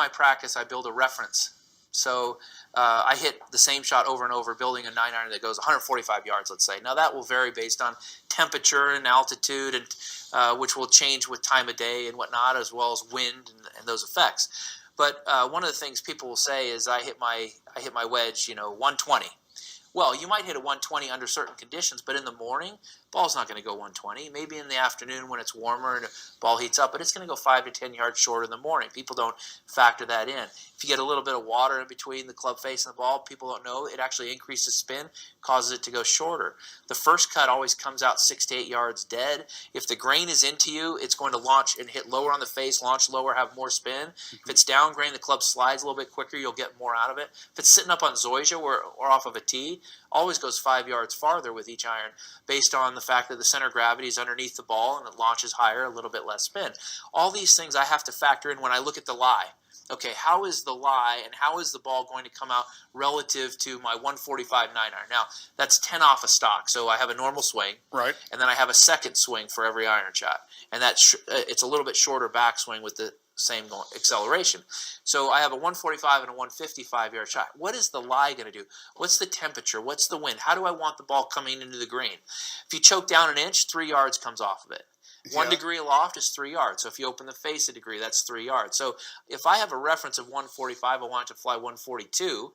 my practice, I build a reference. So I hit the same shot over and over, building a 9-iron that goes 145 yards, let's say. Now that will vary based on temperature and altitude, and which will change with time of day and whatnot, as well as wind and those effects. But one of the things people will say is I hit my wedge, 120. Well, you might hit a 120 under certain conditions, but in the morning, ball's not going to go 120. Maybe in the afternoon when it's warmer and the ball heats up, but it's going to go 5 to 10 yards shorter in the morning. People don't factor that in. If you get a little bit of water in between the club face and the ball, people don't know, it actually increases spin, causes it to go shorter. The first cut always comes out 6 to 8 yards dead. If the grain is into you, it's going to launch and hit lower on the face, launch lower, have more spin. If it's down grain, the club slides a little bit quicker, you'll get more out of it. If it's sitting up on zoysia or off of a tee, always goes 5 yards farther with each iron based on the fact that the center of gravity is underneath the ball and it launches higher, a little bit less spin. All these things I have to factor in when I look at the lie. Okay, how is the lie and how is the ball going to come out relative to my 145 9-iron? Now, that's 10 off a stock, so I have a normal swing. Right. And then I have a second swing for every iron shot. And that's it's a little bit shorter backswing with the same acceleration. So I have a 145 and a 155 yard shot. What is the lie going to do? What's the temperature? What's the wind? How do I want the ball coming into the green? If you choke down an inch, 3 yards comes off of it. 1 degree aloft is 3 yards. So if you open the face a degree, that's 3 yards. So if I have a reference of 145, I want it to fly 142.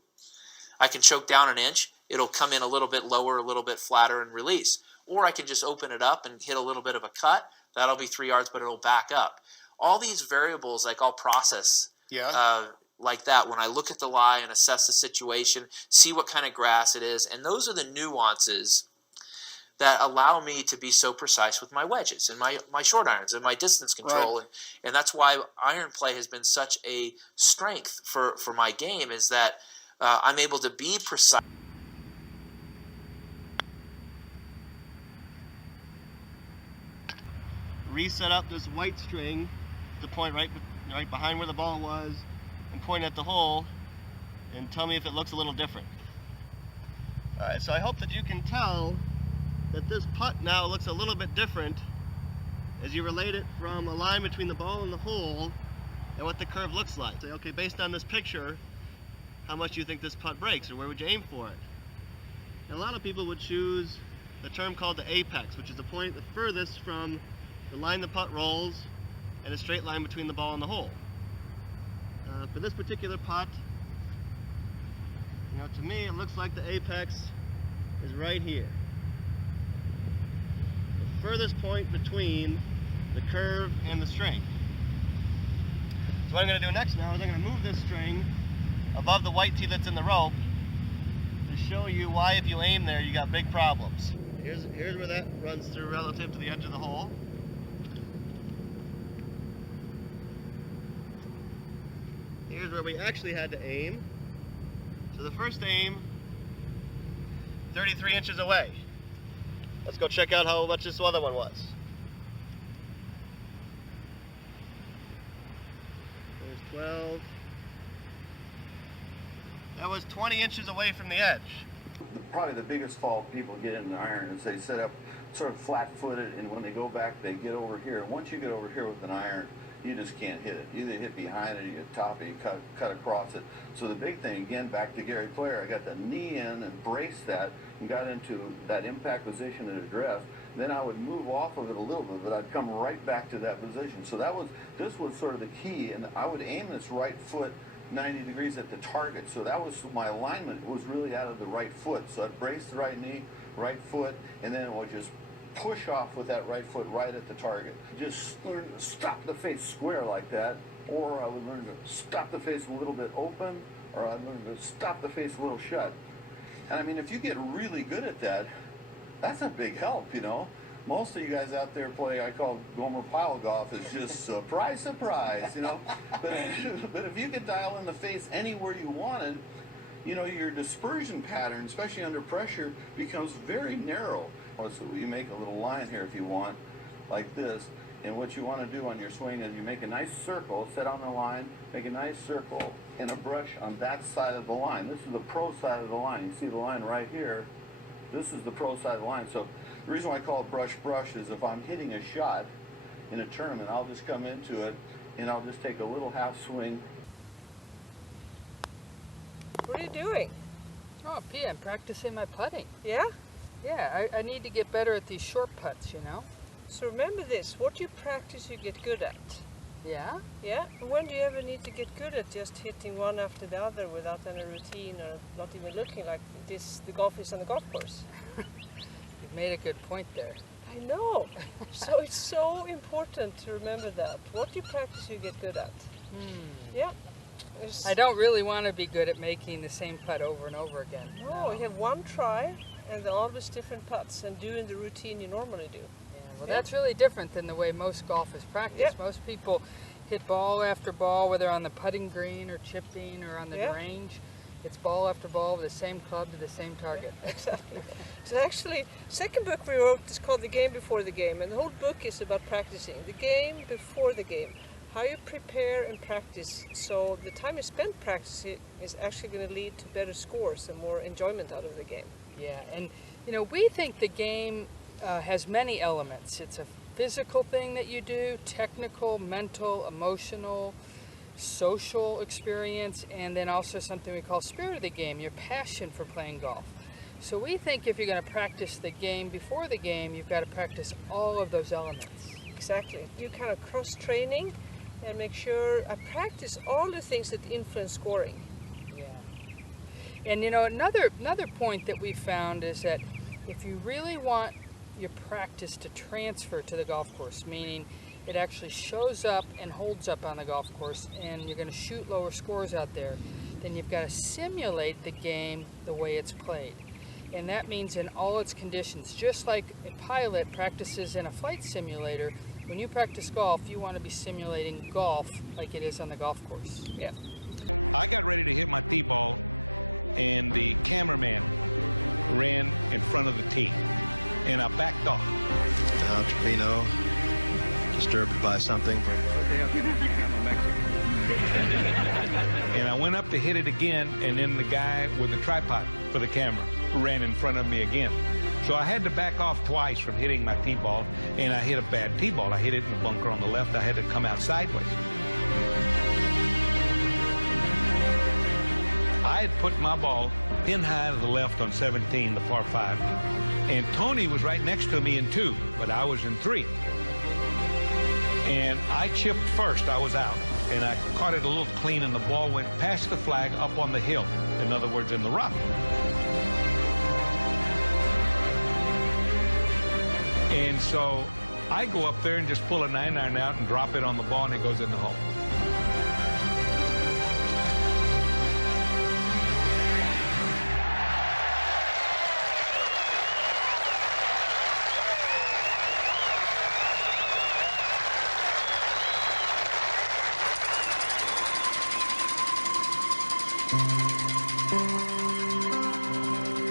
I can choke down an inch. It'll come in a little bit lower, a little bit flatter, and release. Or I can just open it up and hit a little bit of a cut. That'll be 3 yards, but it'll back up. All these variables, I'll process like that when I look at the lie and assess the situation, see what kind of grass it is. And those are the nuances that allow me to be so precise with my wedges and my short irons and my distance control. Right. And that's why iron play has been such a strength for my game, is that I'm able to be precise. Reset up this white string to point right behind where the ball was and point at the hole and tell me if it looks a little different. Alright, so I hope that you can tell that this putt now looks a little bit different as you relate it from a line between the ball and the hole and what the curve looks like. Say, okay, based on this picture, how much do you think this putt breaks, or where would you aim for it? And a lot of people would choose the term called the apex, which is the point the furthest from the line the putt rolls and a straight line between the ball and the hole. For this particular putt, to me it looks like the apex is right here. The furthest point between the curve and the string. So what I'm going to do next now is I'm going to move this string above the white tee that's in the rope to show you why if you aim there you got big problems. Here's where that runs through relative to the edge of the hole. Here's where we actually had to aim. So the first aim, 33 inches away. Let's go check out how much this other one was. There's 12. That was 20 inches away from the edge. Probably the biggest fault people get in the iron is they set up sort of flat-footed, and when they go back, they get over here. And once you get over here with an iron, you just can't hit it. You either hit behind it, or you hit top it, you cut across it. So the big thing, again, back to Gary Player, I got the knee in and braced that and got into that impact position and address. Then I would move off of it a little bit, but I'd come right back to that position. So this was sort of the key, and I would aim this right foot 90 degrees at the target. So that was, my alignment was really out of the right foot. So I'd brace the right knee, right foot, and then it would just push off with that right foot right at the target. Just learn to stop the face square like that, or I would learn to stop the face a little bit open, or I'd learn to stop the face a little shut. And I mean, if you get really good at that, that's a big help, Most of you guys out there play, I call Gomer Pyle golf, is just surprise, surprise, But if you could dial in the face anywhere you wanted, your dispersion pattern, especially under pressure, becomes very narrow. So you make a little line here if you want, like this. And what you want to do on your swing is you make a nice circle, set on the line, make a nice circle, and a brush on that side of the line. This is the pro side of the line. You see the line right here? This is the pro side of the line. So the reason why I call it brush is if I'm hitting a shot in a tournament, I'll just come into it and I'll just take a little half swing What are you doing? Oh, P, I'm practicing my putting. Yeah? Yeah, I need to get better at these short putts, you know? So remember this, what you practice you get good at. Yeah? Yeah? And when do you ever need to get good at just hitting one after the other without any routine or not even looking like this the golf is on the golf course? You've made a good point there. I know. So it's so important to remember that. What you practice you get good at. Yeah. I don't really want to be good at making the same putt over and over again. No, you have one try and they're always different putts and doing the routine you normally do. Yeah, well, that's really different than the way most golf is practiced. Yeah. Most people hit ball after ball, whether on the putting green or chipping or on the range. It's ball after ball with the same club to the same target. Yeah, exactly. So actually, second book we wrote is called The Game Before the Game, and the whole book is about practicing. The game before the game. How you prepare and practice, so the time you spend practicing is actually going to lead to better scores and more enjoyment out of the game. Yeah, and you know, we think the game has many elements. It's a physical thing that you do, technical, mental, emotional, social experience, and then also something we call spirit of the game, your passion for playing golf. So we think if you're going to practice the game before the game, you've got to practice all of those elements. Exactly. Do kind of cross-training and make sure I practice all the things that influence scoring. Yeah. And you know, another point that we found is that if you really want your practice to transfer to the golf course, meaning it actually shows up and holds up on the golf course and you're going to shoot lower scores out there, then you've got to simulate the game the way it's played. And that means in all its conditions. Just like a pilot practices in a flight simulator, when you practice golf, you want to be simulating golf like it is on the golf course. Yeah. I got ready to hit my tee ball, and the cameraman ran in front of the tee, and I backed off. Now, Trevino, disturbed by something. And I went up to hit it again, and then the guy with the tripod for the camera ran in front of me again. So I had to back off twice from hitting my tee ball, and I hit a bad tee ball. I hit it in the bunker on the left. I had to come out sideways. I had put my ball pin high to the left on 17, the par 5, and Tony was right next to me in 2, but I was in 3. And I chipped first. I was out, and I caught it a little clean, and the ball went past the flag up on the hill. In other words, in the rough. And so I go up there and just pull a 9-iron out and drop it on the ball, and it goes in the hole.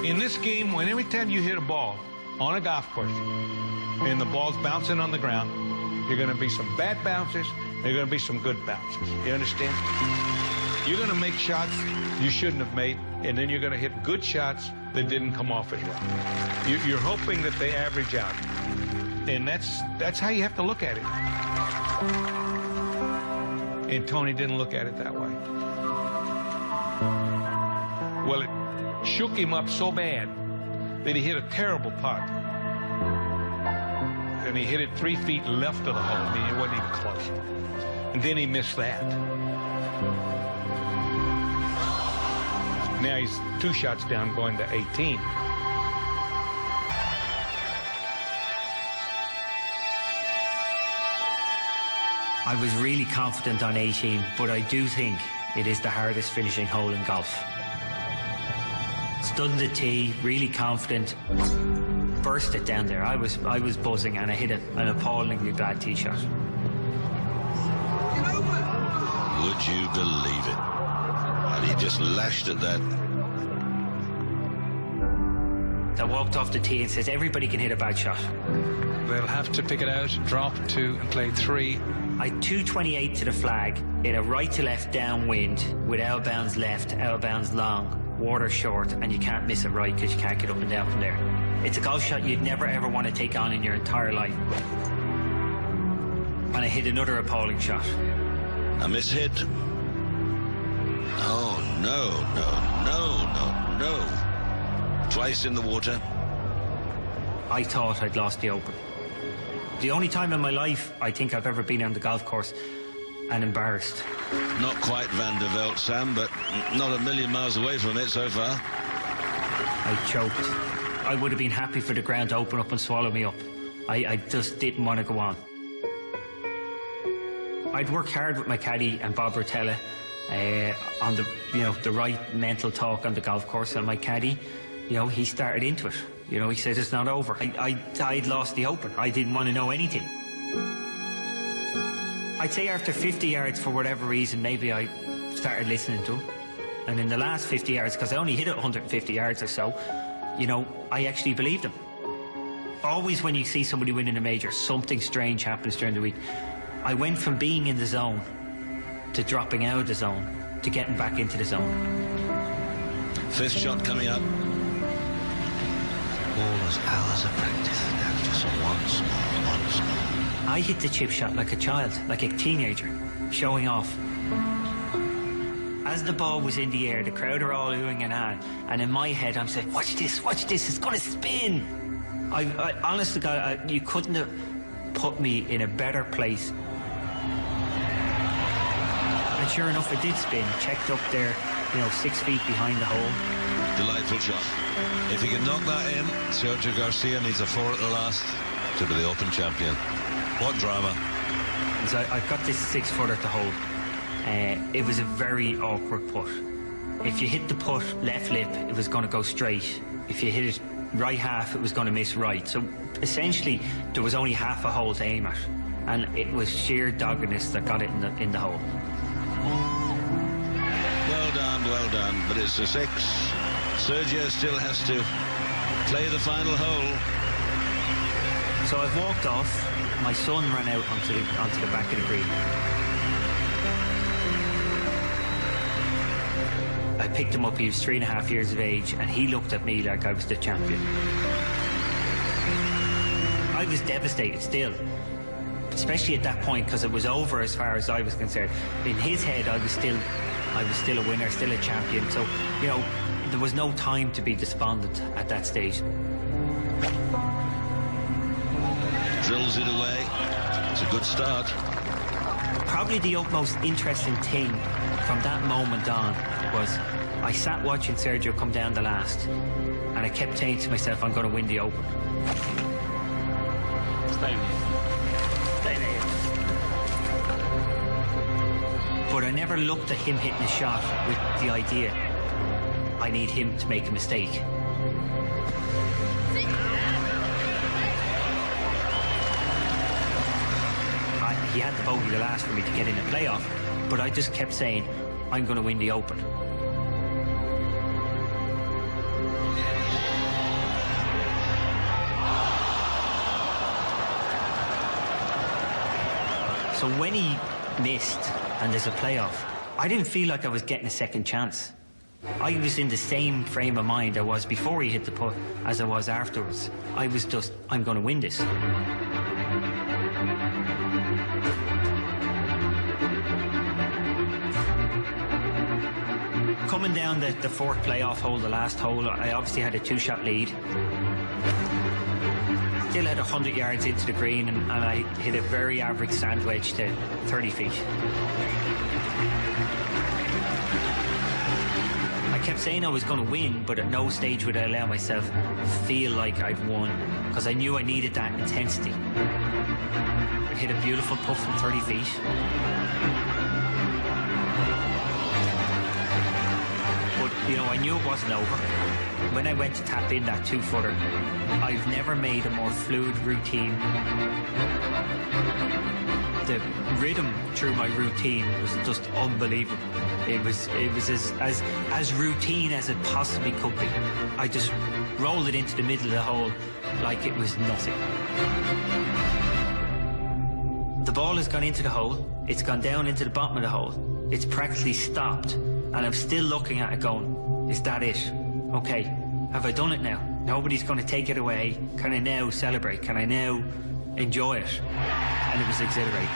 In this game, when every time you hit a ball on a golf course and the ball's bouncing on the ground, you're going to be some bad bounces, there are going to be some good bounces. You understand? You're going to make shots you shouldn't have made, and then you're going to hit good shots that didn't come off as well. You're hoping that they average out. And that's how you have to look at it. And Tony didn't look at it that way. Well, it shook him up so bad that he hit a terrible putt. And he hit it 3 feet left of the hole. I mean, it wasn't even close. And then he missed that. Now he's 2 shots down going to 18. I was really confident on 18, but I do think it is the hardest finishing hole in golf. Stood in the tee, really confident, burst it down there. I was buzzing, and I hit an appallingly bad tee shot. Would you believe it? And he just lashed at that. I walked off the tee and says, everybody can hit a bad shot. They'll have to pick it out, drop 2 and play 3. I 228 to the flag, in a right to left downwind, with out of bounds left, out of bounds long, water short, and you can't miss it right because you can't get up and down from there. It's a golf shot you'd never ever want to take on in your entire life. And I hit another appalling shot. A mishit. Oh, no. Twice in the water. I thought I'd lost the Open. The only time in my life I think I've ever been on the golf course and embarrassed. Not quite Van der Velde, Sam, but not a million miles away from it so far. I choked. I would have been happy for the ground to open up and swallow me up. I just didn't want to go on. I'd worked hard with my caddy and Bob Rotella on the right mental talk on the golf course, and my caddy, he started into it. He said it's not over. I'd lost the Open. I didn't want to know anything. I'd say after 50 yards, for whatever reason, maybe I started listening to him. And in the last 50 yards, because I only hit it 150 yards or so, I actually believed him. Always when you see somebody winning a major, something strange happens during the week. I went from being in the zone to dropping out of the zone to getting back into the zone. Fifth shot coming up. All those hours of practice, now just one small. I hit the chip shot like a child, like a teenager, showing off. As the ball was in the air, the crowd are all oohing and ahhing, and in my head I'm saying, watch this, it's gonna spin. I honestly, God, you couldn't have put me in a better place. And sure enough, it did spin, checked up there, 6 feet behind the hole. Delightful shot. If he can knock that in, Sergio Garcia needs a 4 at the last to be the Open champion. What drama. So I've got this 6-footer to hold. It was a very awkward putt. If you hit the putt left lip, it was going to go straight. If you hit it right half, it was going to miss right. So essentially, there was only half a hole to aim at, and it was sheer doggedness that got it in the hole. Well done, but it's a 6. Sergio still has to play the final hole. So I've walked off. My son ran out onto the back of the green. I picked him up, he was 3.5 years of age, and he looked at me like I was the champion. I was devastated still, especially at that point, because it was over as far as I was concerned. In his head, I was still a winner, still a champion, so, there was no time to be despondent at that stage. Drills it away. It's a good start. Probably the utmost interesting thing from that moment on was I sat watching Sergio come down the last, and I kept saying to myself, I'm going to win the Open. Stay there. But I never looked at him hitting a shot with the idea, I need him to make a mistake. He had the bogey the last for me to get in a playoff, but I just kept saying, I'm going to win the Open. So when he missed and there's a playoff, I didn't feel like I was getting a second chance. I was in the same frame of mind I was before he hit the putt as I was afterwards. I was just, I'm going to win this. Coming down the 4th playoff hole, the last hole, I obviously had a 2-shot lead. Still had 100 yards into the green, and I hit a very average sand wedge to 30 feet. I kept saying I was going to win, but at no stage would I allow myself to feel like I'd won, because I knew I needed that intensity. I hit a beautiful putt from 30 feet. I knew it wasn't over. When I went to tap in that 2-footer, I've never made a more fluid routine. The rhythm through my routine was just unbelievable. It was as routine as it possibly could be. I just rolled it into the middle of the hole like it was nothing. The ball has gone into the hole. It's gone down into the bottom of the hole. It's practically stopped, and I'm still looking at it going, is that it? Okay, have I done it now? Nobody's going to take it away. Can I now celebrate? Can I now enjoy it? And it was exhilarating.